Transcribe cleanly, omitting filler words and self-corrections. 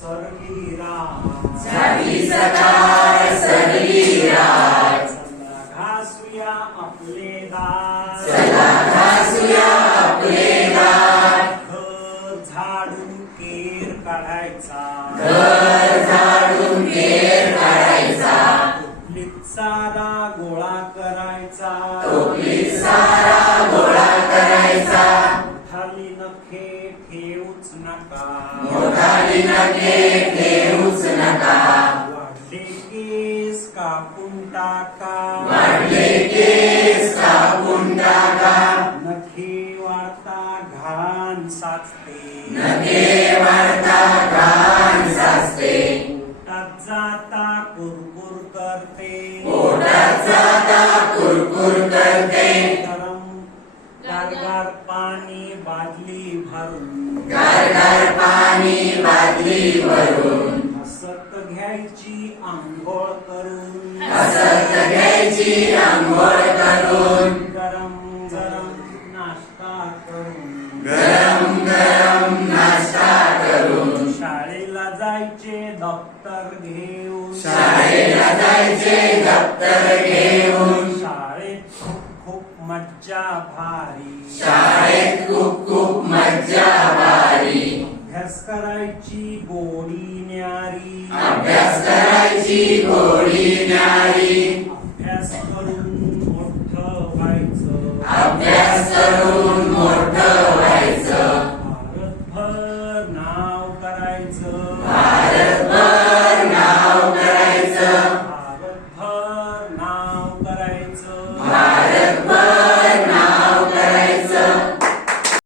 सर्वी रात झाली सकाळ सर्वी रात, चला घासूया आपले दात, चला घासूया आपले दात, घर झाडून केर काढायचा, घर झाडून केर काढायचा, टोपलीत सारा गोळा करायचा, टोपलीत सारा गोळा करायचा, मोठाली नखे ठेवूच नका, मोठाली नखे ठेवूच नका, वाढले केस कापून टाका, वाढले केस कापून टाका, नखे वाढता घाण साचते, नखे वाढता घाण साचते, पोटात जाता कुरकुर करते, पोटात जाता कुरकुर करते, गरम गारगार पाणी बादली भरून, गारगार पाणी बादली भरून, हसत घ्यायची आंघोळ करून, हसत घ्यायची आंघोळ करून, गरम गरम नाश्ता करून, गरम गरम नाश्ता करून, शाळेला जायचे दप्तर घेऊन, शाळेला जायचे दप्तर घेऊन, शाळेत खूप खूप मज्जा भारी, शाळेत खूप खूप मज्जा भारी, अभ्यास करायची गोडी न्यारी, अभ्यास करायची गोडी न्यारी, अभ्यास करून मोठं व्हायचं, अभ्यास